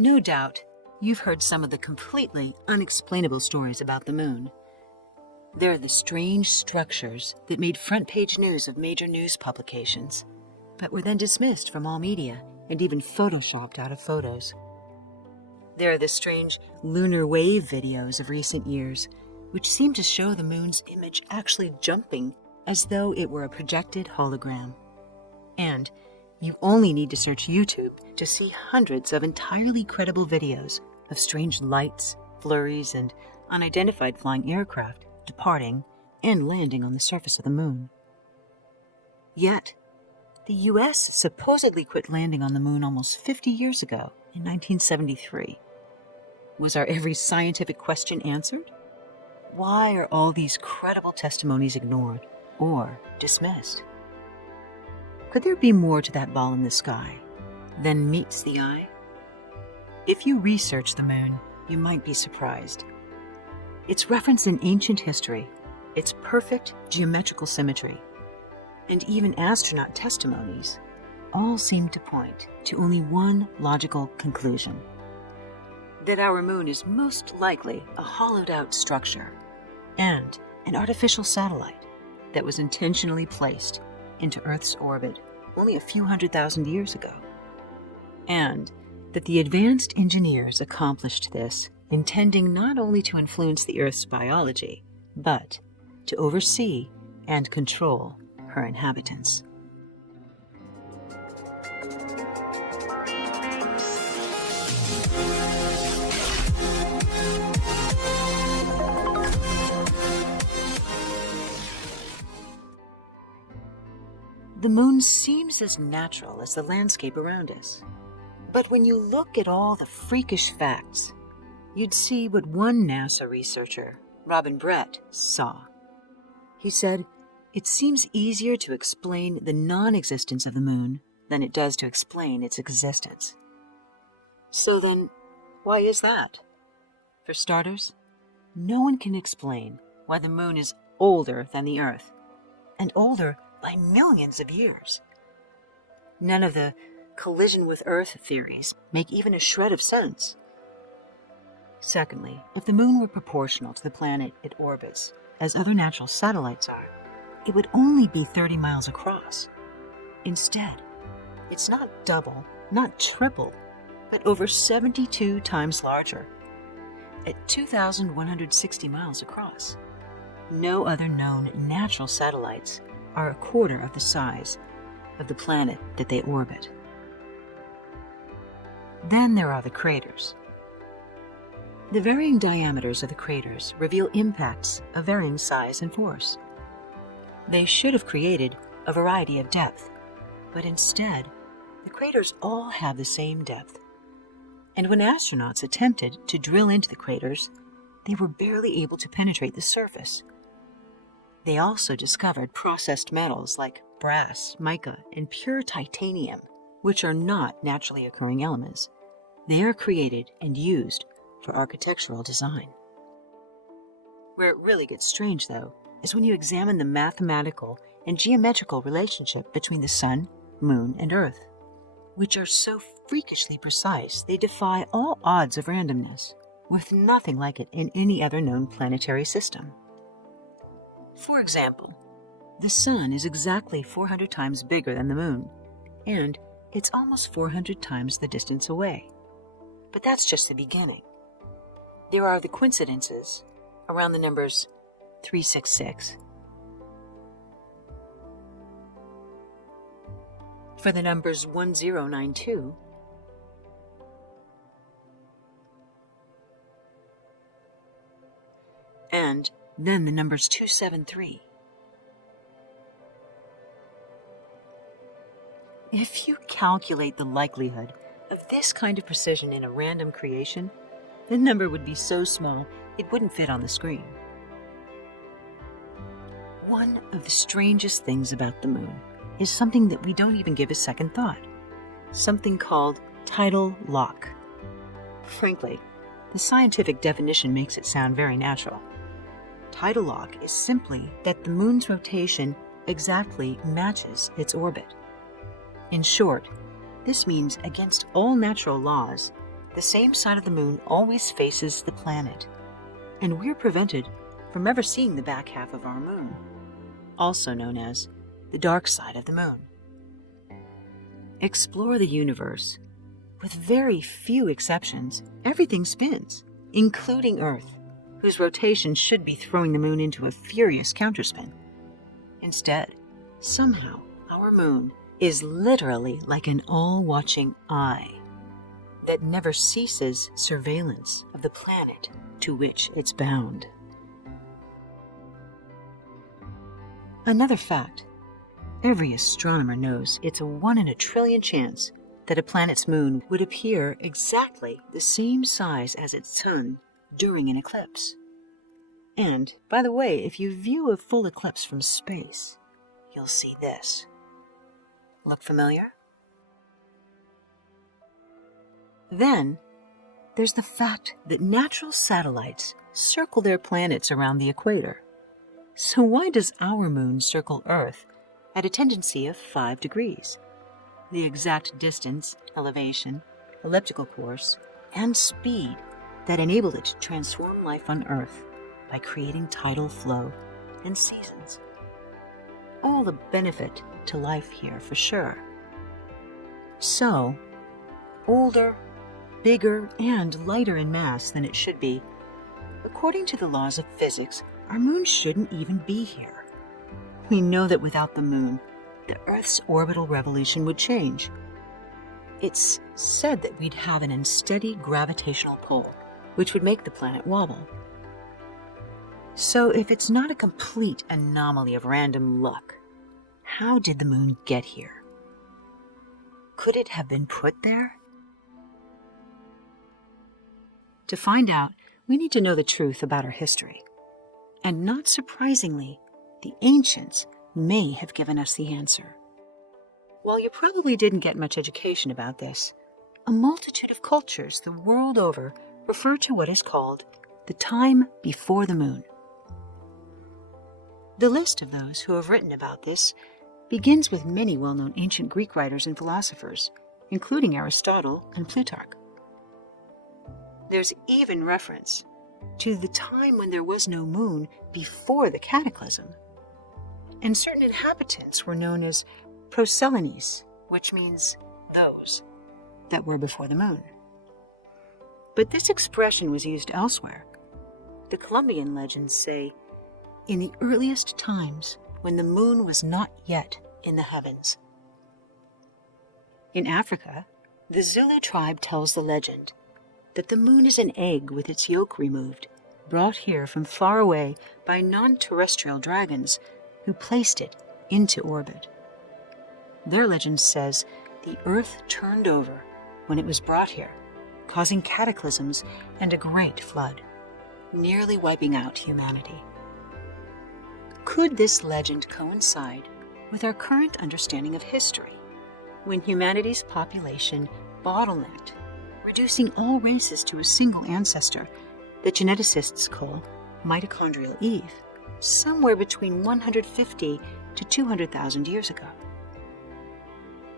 No doubt, you've heard some of the completely unexplainable stories about the moon. There are the strange structures that made front-page news of major news publications, but were then dismissed from all media and even photoshopped out of photos. There are the strange lunar wave videos of recent years, which seem to show the moon's image actually jumping as though it were a projected hologram. And you only need to search YouTube to see hundreds of entirely credible videos of strange lights, flurries, and unidentified flying aircraft departing and landing on the surface of the moon. Yet, the US supposedly quit landing on the moon almost 50 years ago, in 1973. Was our every scientific question answered? Why are all these credible testimonies ignored or dismissed? Could there be more to that ball in the sky than meets the eye? If you research the moon, you might be surprised. Its reference in ancient history, its perfect geometrical symmetry, and even astronaut testimonies all seem to point to only one logical conclusion: that our moon is most likely a hollowed-out structure and an artificial satellite that was intentionally placed into Earth's orbit only a few 100,000 years ago, and that the advanced engineers accomplished this intending not only to influence the Earth's biology, but to oversee and control her inhabitants. The moon seems as natural as the landscape around us. But when you look at all the freakish facts, you'd see what one NASA researcher, Robin Brett, saw. He said, "It seems easier to explain the non-existence of the moon than it does to explain its existence." So then, why is that? For starters, no one can explain why the moon is older than the Earth, and older by millions of years. None of the collision with Earth theories make even a shred of sense. Secondly, if the moon were proportional to the planet it orbits, as other natural satellites are, it would only be 30 miles across. Instead, it's not double, not triple, but over 72 times larger, at 2,160 miles across. No other known natural satellites are a quarter of the size of the planet that they orbit. Then there are the craters. The varying diameters of the craters reveal impacts of varying size and force. They should have created a variety of depth, but instead, the craters all have the same depth. And when astronauts attempted to drill into the craters, they were barely able to penetrate the surface. They also discovered processed metals like brass, mica, and pure titanium, which are not naturally occurring elements. They are created and used for architectural design. Where it really gets strange, though, is when you examine the mathematical and geometrical relationship between the Sun, Moon, and Earth, which are so freakishly precise they defy all odds of randomness, with nothing like it in any other known planetary system. For example, the Sun is exactly 400 times bigger than the Moon, and it's almost 400 times the distance away. But that's just the beginning. There are the coincidences around the numbers 366. For the numbers 1092, and then the numbers 273. If you calculate the likelihood of this kind of precision in a random creation, the number would be so small it wouldn't fit on the screen. One of the strangest things about the moon is something that we don't even give a second thought, something called tidal lock. Frankly, the scientific definition makes it sound very natural. Tidal lock is simply that the moon's rotation exactly matches its orbit. In short, this means against all natural laws, the same side of the moon always faces the planet, and we're prevented from ever seeing the back half of our moon, also known as the dark side of the moon. Explore the universe. With very few exceptions, everything spins, including Earth, whose rotation should be throwing the moon into a furious counterspin. Instead, somehow, our moon is literally like an all-watching eye that never ceases surveillance of the planet to which it's bound. Another fact, every astronomer knows it's a 1 in a trillion chance that a planet's moon would appear exactly the same size as its sun during an eclipse. And, by the way, if you view a full eclipse from space, you'll see this. Look familiar? Then, there's the fact that natural satellites circle their planets around the equator. So why does our moon circle Earth at a tendency of 5 degrees? The exact distance, elevation, elliptical course, and speed that enabled it to transform life on Earth by creating tidal flow and seasons. All a benefit to life here for sure. So, older, bigger, and lighter in mass than it should be, according to the laws of physics, our moon shouldn't even be here. We know that without the moon, the Earth's orbital revolution would change. It's said that we'd have an unsteady gravitational pull, which would make the planet wobble. So if it's not a complete anomaly of random luck, how did the moon get here? Could it have been put there? To find out, we need to know the truth about our history. And not surprisingly, the ancients may have given us the answer. While you probably didn't get much education about this, a multitude of cultures the world over refer to what is called the time before the moon. The list of those who have written about this begins with many well-known ancient Greek writers and philosophers, including Aristotle and Plutarch. There's even reference to the time when there was no moon before the cataclysm, and certain inhabitants were known as Proselones, which means those that were before the moon. But this expression was used elsewhere. The Columbian legends say, in the earliest times when the moon was not yet in the heavens. In Africa, the Zulu tribe tells the legend that the moon is an egg with its yolk removed, brought here from far away by non-terrestrial dragons who placed it into orbit. Their legend says the earth turned over when it was brought here, causing cataclysms and a great flood, nearly wiping out humanity. Could this legend coincide with our current understanding of history, when humanity's population bottlenecked, reducing all races to a single ancestor that geneticists call mitochondrial Eve, somewhere between 150 to 200,000 years ago?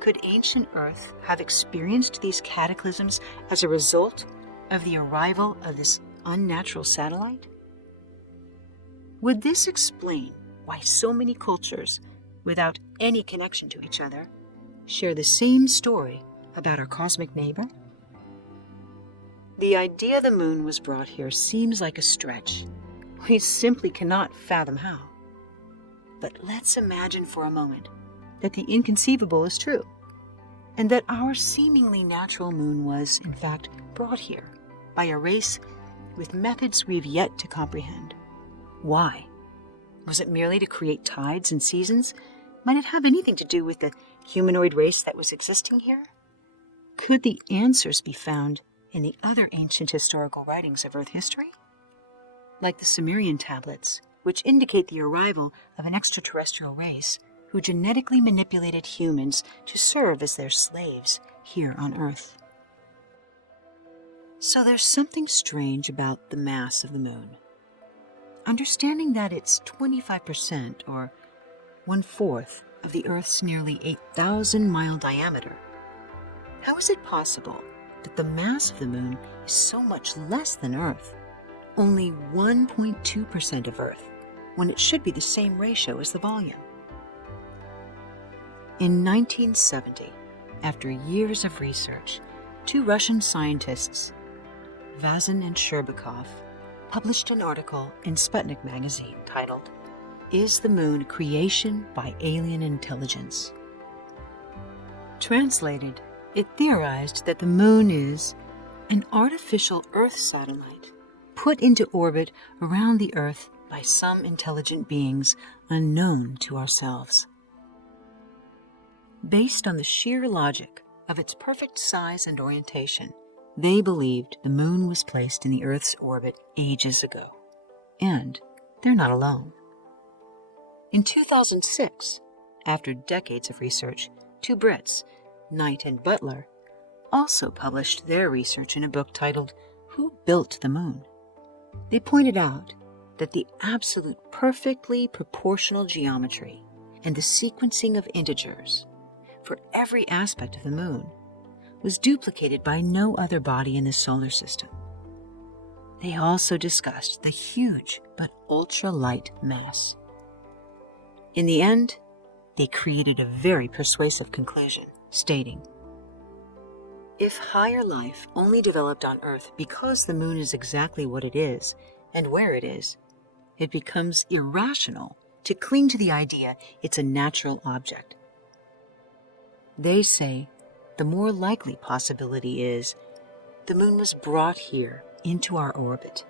Could ancient Earth have experienced these cataclysms as a result of the arrival of this unnatural satellite? Would this explain why so many cultures, without any connection to each other, share the same story about our cosmic neighbor? The idea the moon was brought here seems like a stretch. We simply cannot fathom how. But let's imagine for a moment that the inconceivable is true, and that our seemingly natural moon was, in fact, brought here by a race with methods we've yet to comprehend. Why? Was it merely to create tides and seasons? Might it have anything to do with the humanoid race that was existing here? Could the answers be found in the other ancient historical writings of Earth history? Like the Sumerian tablets, which indicate the arrival of an extraterrestrial race who genetically manipulated humans to serve as their slaves here on Earth. So there's something strange about the mass of the moon. Understanding that it's 25% or 1/4 of the Earth's nearly 8,000-mile diameter, how is it possible that the mass of the moon is so much less than Earth, only 1.2% of Earth, when it should be the same ratio as the volume. In 1970, after years of research, two Russian scientists, Vazin and Sherbakov, published an article in Sputnik magazine titled, "Is the Moon Creation by Alien Intelligence?" Translated, it theorized that the moon is an artificial Earth satellite put into orbit around the Earth by some intelligent beings unknown to ourselves. Based on the sheer logic of its perfect size and orientation, they believed the moon was placed in the Earth's orbit ages ago. And they're not alone. In 2006, after decades of research, two Brits, Knight and Butler, also published their research in a book titled "Who Built the Moon?" They pointed out that the absolute perfectly proportional geometry and the sequencing of integers for every aspect of the moon was duplicated by no other body in the solar system. They also discussed the huge but ultra-light mass. In the end, they created a very persuasive conclusion, stating, "If higher life only developed on Earth because the moon is exactly what it is and where it is, it becomes irrational to cling to the idea it's a natural object. They say the more likely possibility is the moon was brought here into our orbit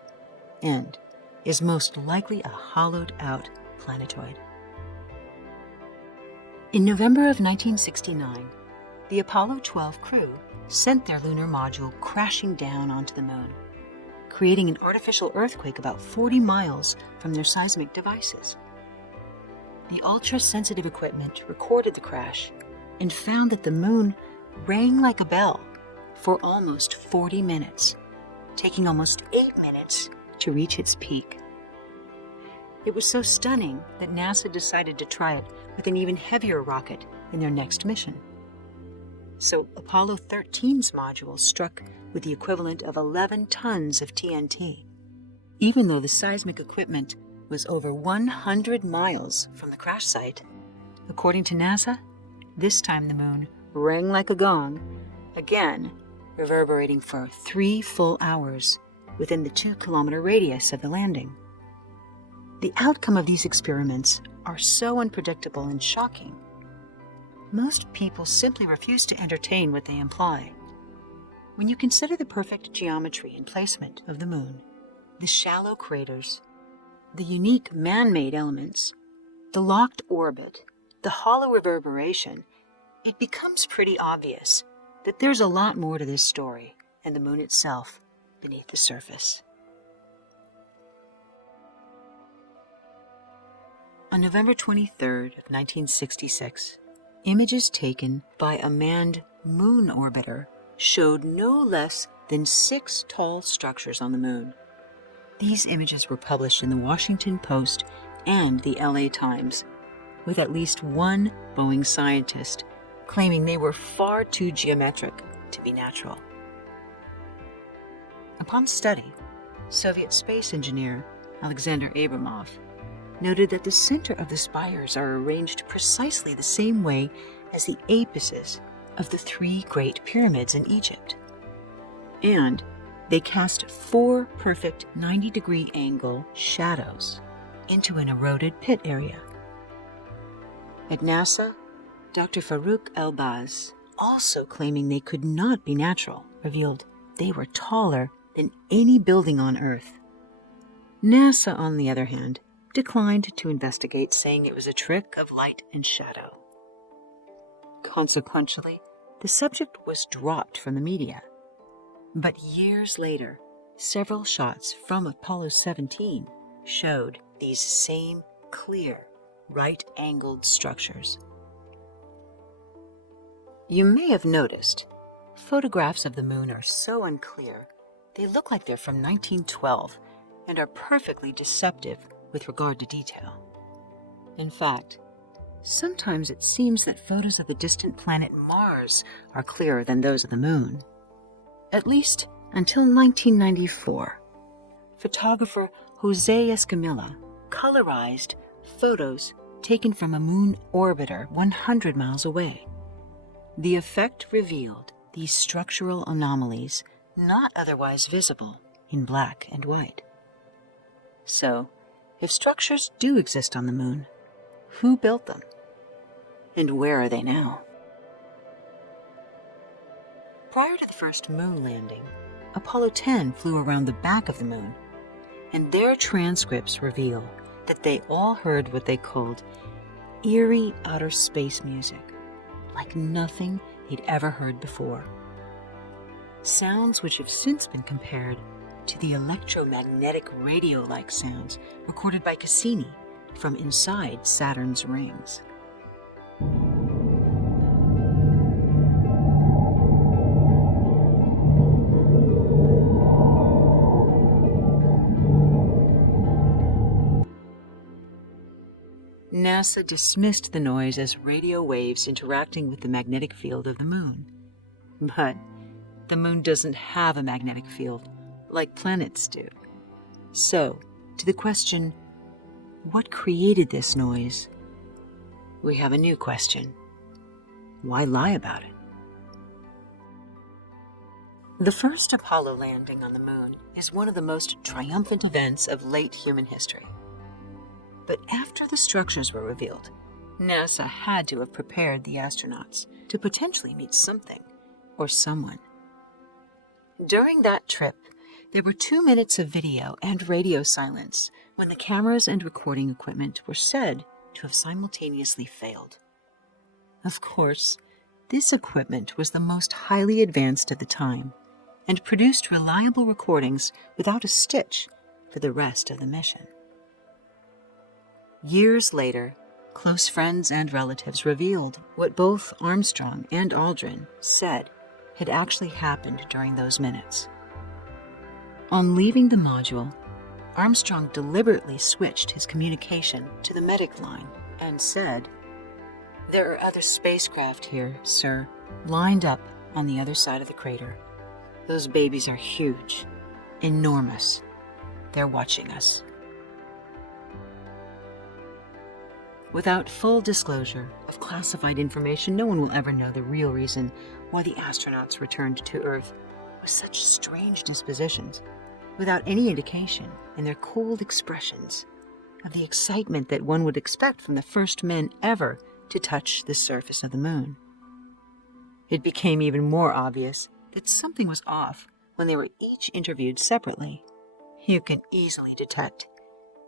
and is most likely a hollowed-out planetoid." In November of 1969, the Apollo 12 crew sent their lunar module crashing down onto the moon, creating an artificial earthquake about 40 miles from their seismic devices. The ultra-sensitive equipment recorded the crash and found that the moon rang like a bell for almost 40 minutes, taking almost 8 minutes to reach its peak. It was so stunning that NASA decided to try it with an even heavier rocket in their next mission. So Apollo 13's module struck with the equivalent of 11 tons of TNT. Even though the seismic equipment was over 100 miles from the crash site, according to NASA, this time the moon rang like a gong, again reverberating for 3 full hours within the 2-kilometer radius of the landing. The outcome of these experiments are so unpredictable and shocking. Most people simply refuse to entertain what they imply. When you consider the perfect geometry and placement of the moon, the shallow craters, the unique man-made elements, the locked orbit, the hollow reverberation, it becomes pretty obvious that there's a lot more to this story and the moon itself beneath the surface. On November 23rd of 1966, images taken by a manned moon orbiter showed no less than 6 tall structures on the moon. These images were published in the Washington Post and the LA Times, with at least one Boeing scientist claiming they were far too geometric to be natural. Upon study, Soviet space engineer Alexander Abramov noted that the center of the spires are arranged precisely the same way as the apices of the 3 great pyramids in Egypt. And they cast 4 perfect 90-degree angle shadows into an eroded pit area. At NASA, Dr. Farouk Elbaz, also claiming they could not be natural, revealed they were taller than any building on Earth. NASA, on the other hand, declined to investigate, saying it was a trick of light and shadow. Consequently, the subject was dropped from the media. But years later, several shots from Apollo 17 showed these same clear, right-angled structures. You may have noticed, photographs of the moon are so unclear, they look like they're from 1912 and are perfectly deceptive with regard to detail. In fact, sometimes it seems that photos of the distant planet Mars are clearer than those of the moon. at least until 1994. Photographer Jose Escamilla colorized photos taken from a moon orbiter 100 miles away. The effect revealed these structural anomalies not otherwise visible in black and white. So, if structures do exist on the moon, who built them? And where are they now? Prior to the first moon landing, Apollo 10 flew around the back of the moon, and their transcripts reveal that they all heard what they called eerie outer space music, like nothing they'd ever heard before. Sounds which have since been compared to the electromagnetic radio-like sounds recorded by Cassini from inside Saturn's rings. NASA dismissed the noise as radio waves interacting with the magnetic field of the moon. But the moon doesn't have a magnetic field like planets do. So, to the question, what created this noise? We have a new question. Why lie about it? The first Apollo landing on the moon is one of the most triumphant events of late human history. But after the structures were revealed, NASA had to have prepared the astronauts to potentially meet something or someone. During that trip, there were 2 minutes of video and radio silence when the cameras and recording equipment were said to have simultaneously failed. Of course, this equipment was the most highly advanced at the time and produced reliable recordings without a stitch for the rest of the mission. Years later, close friends and relatives revealed what both Armstrong and Aldrin said had actually happened during those minutes. On leaving the module, Armstrong deliberately switched his communication to the medic line and said, "There are other spacecraft here, sir, lined up on the other side of the crater. Those babies are huge, enormous. They're watching us." Without full disclosure of classified information, no one will ever know the real reason why the astronauts returned to Earth with such strange dispositions, without any indication in their cold expressions of the excitement that one would expect from the first men ever to touch the surface of the moon. It became even more obvious that something was off when they were each interviewed separately. You can easily detect,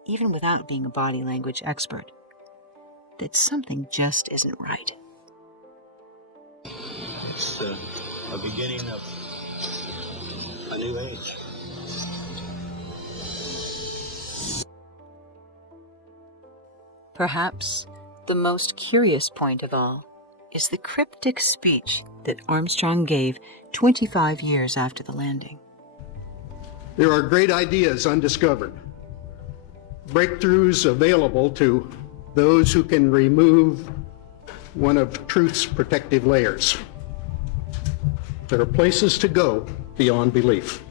even without being a body language expert, that something just isn't right. It's a beginning of a new age. Perhaps the most curious point of all is the cryptic speech that Armstrong gave 25 years after the landing. There are great ideas undiscovered, breakthroughs available to those who can remove one of truth's protective layers. There are places to go beyond belief.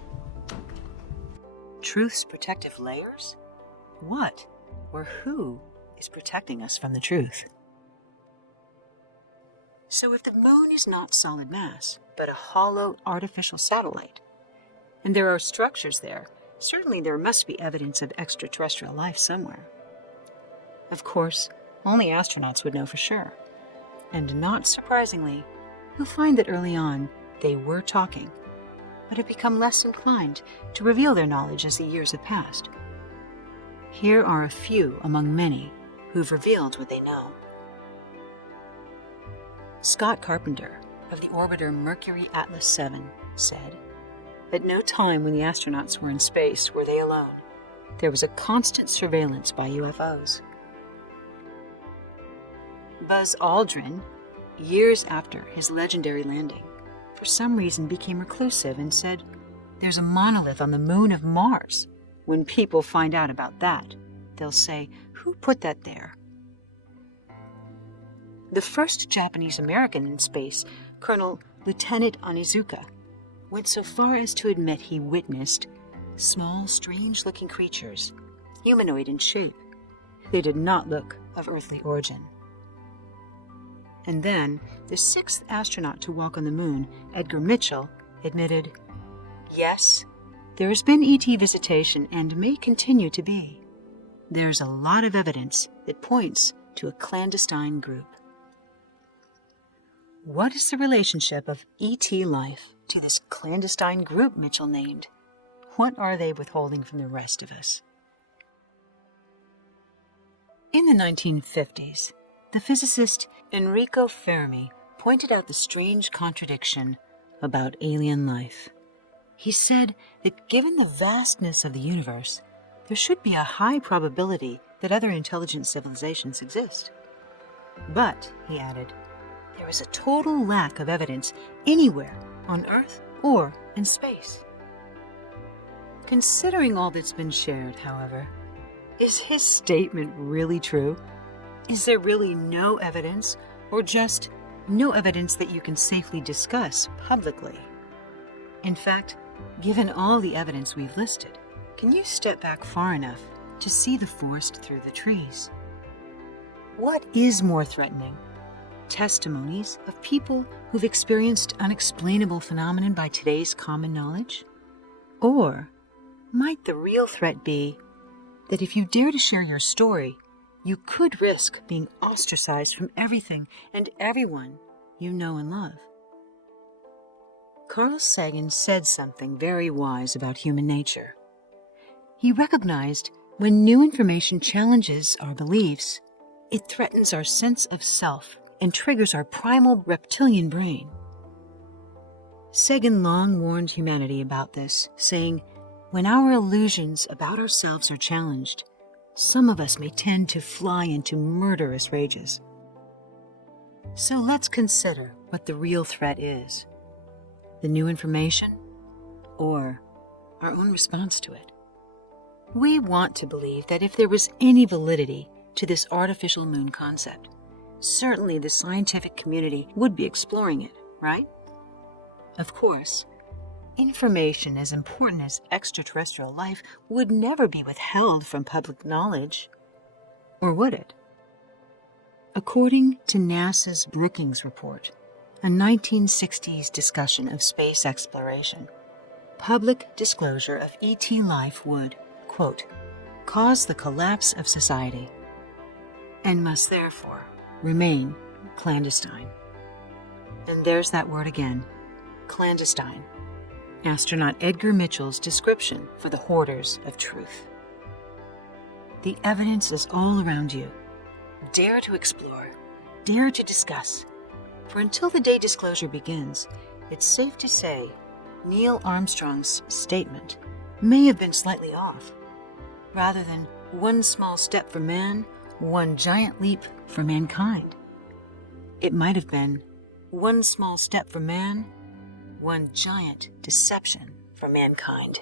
Truth's protective layers? What or who is protecting us from the truth? So if the moon is not solid mass, but a hollow artificial satellite, and there are structures there, certainly there must be evidence of extraterrestrial life somewhere. Of course, only astronauts would know for sure. And not surprisingly, you'll find that early on, they were talking, but have become less inclined to reveal their knowledge as the years have passed. Here are a few among many who've revealed what they know. Scott Carpenter of the orbiter Mercury Atlas 7 said, "At no time when the astronauts were in space were they alone. There was a constant surveillance by UFOs." Buzz Aldrin, years after his legendary landing, for some reason became reclusive and said, "There's a monolith on the moon of Mars. When people find out about that, they'll say, 'Who put that there?'" The first Japanese American in space, Colonel Lieutenant Onizuka, went so far as to admit he witnessed small, strange-looking creatures, humanoid in shape. They did not look of earthly origin. And then, the sixth astronaut to walk on the moon, Edgar Mitchell, admitted, "Yes, there has been ET visitation and may continue to be. There's a lot of evidence that points to a clandestine group." What is the relationship of ET life to this clandestine group Mitchell named? What are they withholding from the rest of us? In the 1950s, the physicist Enrico Fermi pointed out the strange contradiction about alien life. He said that given the vastness of the universe, there should be a high probability that other intelligent civilizations exist. But, he added, there is a total lack of evidence anywhere on Earth or in space. Considering all that's been shared, however, is his statement really true? Is there really no evidence, or just no evidence that you can safely discuss publicly? In fact, given all the evidence we've listed, can you step back far enough to see the forest through the trees? What is more threatening? Testimonies of people who've experienced unexplainable phenomenon by today's common knowledge? Or might the real threat be that if you dare to share your story, you could risk being ostracized from everything and everyone you know and love? Carl Sagan said something very wise about human nature. He recognized when new information challenges our beliefs, it threatens our sense of self and triggers our primal reptilian brain. Sagan long warned humanity about this, saying, "When our illusions about ourselves are challenged, some of us may tend to fly into murderous rages." So let's consider what the real threat is: the new information or our own response to it. We want to believe that if there was any validity to this artificial moon concept, certainly the scientific community would be exploring it, right? Of course, information as important as extraterrestrial life would never be withheld from public knowledge. Or would it? According to NASA's Brookings Report, a 1960s discussion of space exploration, public disclosure of ET life would, quote, cause the collapse of society and must therefore remain clandestine. And there's that word again, clandestine. Astronaut Edgar Mitchell's description for the hoarders of truth. The evidence is all around you. Dare to explore, dare to discuss. For until the day disclosure begins, it's safe to say Neil Armstrong's statement may have been slightly off. Rather than one small step for man, one giant leap for mankind, it might have been one small step for man, one giant deception for mankind.